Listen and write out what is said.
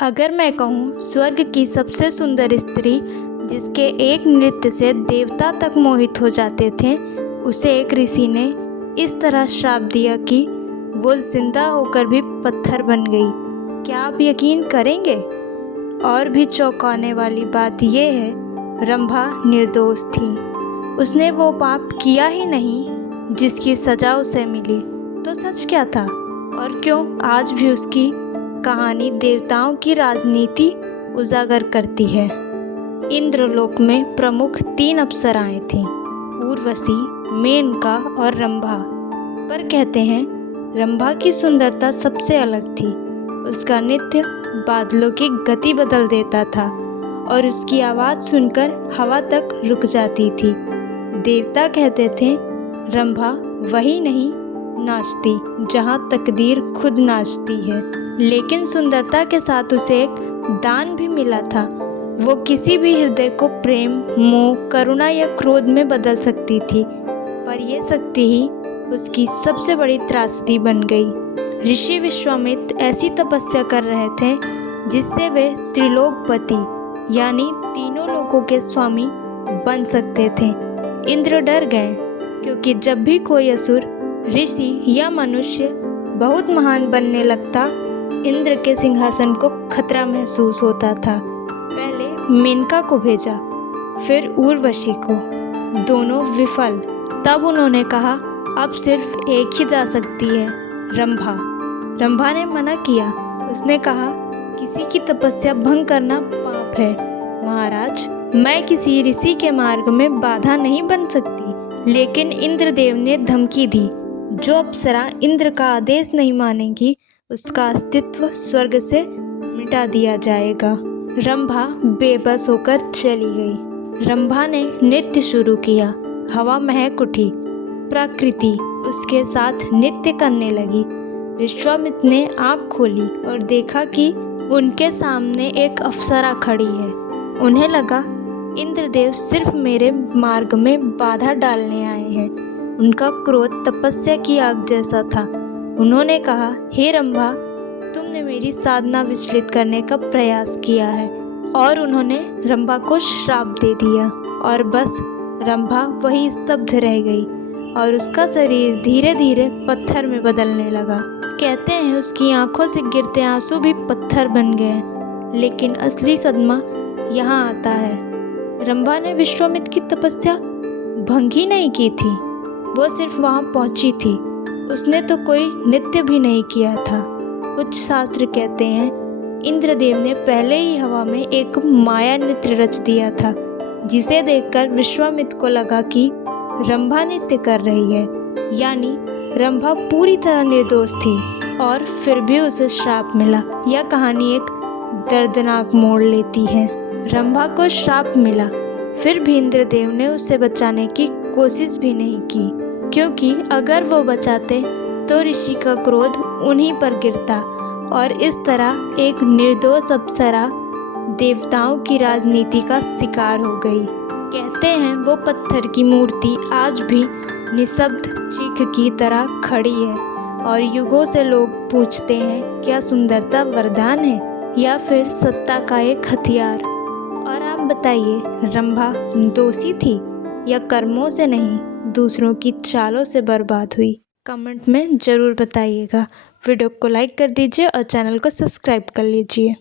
अगर मैं कहूँ स्वर्ग की सबसे सुंदर स्त्री जिसके एक नृत्य से देवता तक मोहित हो जाते थे, उसे एक ऋषि ने इस तरह श्राप दिया कि वो जिंदा होकर भी पत्थर बन गई। क्या आप यकीन करेंगे? और भी चौंकाने वाली बात यह है, रंभा निर्दोष थी। उसने वो पाप किया ही नहीं जिसकी सजा उसे मिली। तो सच क्या था और क्यों आज भी उसकी कहानी देवताओं की राजनीति उजागर करती है। इंद्रलोक में प्रमुख 3 अप्सराएं थीं, उर्वशी, मेनका और रंभा। पर कहते हैं रंभा की सुंदरता सबसे अलग थी। उसका नृत्य बादलों की गति बदल देता था और उसकी आवाज़ सुनकर हवा तक रुक जाती थी। देवता कहते थे रंभा वही नहीं नाचती जहाँ तकदीर खुद नाचती है। लेकिन सुंदरता के साथ उसे एक दान भी मिला था। वो किसी भी हृदय को प्रेम, मोह, करुणा या क्रोध में बदल सकती थी। पर यह शक्ति ही उसकी सबसे बड़ी त्रासदी बन गई। ऋषि विश्वामित्र ऐसी तपस्या कर रहे थे जिससे वे त्रिलोकपति यानी तीनों लोकों के स्वामी बन सकते थे। इंद्र डर गए क्योंकि जब भी कोई असुर, ऋषि या मनुष्य बहुत महान बनने लगता, इंद्र के सिंहासन को खतरा महसूस होता था। पहले मेनका को भेजा, फिर उर्वशी को। दोनों विफल। तब उन्होंने कहा अब सिर्फ एक ही जा सकती है, रंभा। रंभा ने मना किया। उसने कहा किसी की तपस्या भंग करना पाप है। महाराज, मैं किसी ऋषि के मार्ग में बाधा नहीं बन सकती। लेकिन इंद्रदेव ने धमकी दी, जो अप्सरा इंद्र का आदेश नहीं मानेगी उसका अस्तित्व स्वर्ग से मिटा दिया जाएगा। रंभा बेबस होकर चली गई। रंभा ने नृत्य शुरू किया। हवा महक उठी। प्रकृति उसके साथ नृत्य करने लगी। विश्वामित्र ने आँख खोली और देखा कि उनके सामने एक अप्सरा खड़ी है। उन्हें लगा इंद्रदेव सिर्फ मेरे मार्ग में बाधा डालने आए हैं। उनका क्रोध तपस्या की आग जैसा था। उन्होंने कहा, हे रंभा, तुमने मेरी साधना विचलित करने का प्रयास किया है। और उन्होंने रंभा को श्राप दे दिया। और बस रंभा वही स्तब्ध रह गई और उसका शरीर धीरे धीरे पत्थर में बदलने लगा। कहते हैं उसकी आंखों से गिरते आंसू भी पत्थर बन गए। लेकिन असली सदमा यहाँ आता है। रंभा ने विश्वामित्र की तपस्या भंग ही नहीं की थी, वो सिर्फ वहाँ पहुँची थी। उसने तो कोई नृत्य भी नहीं किया था। कुछ शास्त्र कहते हैं इंद्रदेव ने पहले ही हवा में एक माया नृत्य रच दिया था, जिसे देखकर विश्वामित्र को लगा कि रंभा नृत्य कर रही है, यानी रंभा पूरी तरह निर्दोष थी। और फिर भी उसे श्राप मिला। यह कहानी एक दर्दनाक मोड़ लेती है। रंभा को श्राप मिला, फिर भी इंद्रदेव ने उसे बचाने की कोशिश भी नहीं की, क्योंकि अगर वो बचाते तो ऋषि का क्रोध उन्हीं पर गिरता और इस तरह एक निर्दोष अप्सरा देवताओं की राजनीति का शिकार हो गई। कहते हैं वो पत्थर की मूर्ति आज भी निशब्द चीख की तरह खड़ी है और युगों से लोग पूछते हैं क्या सुंदरता वरदान है या फिर सत्ता का एक हथियार। और आप बताइए, रंभा दोषी थी या कर्मों से नहीं, दूसरों की चालों से बर्बाद हुई? कमेंट में ज़रूर बताइएगा। वीडियो को लाइक कर दीजिए और चैनल को सब्सक्राइब कर लीजिए।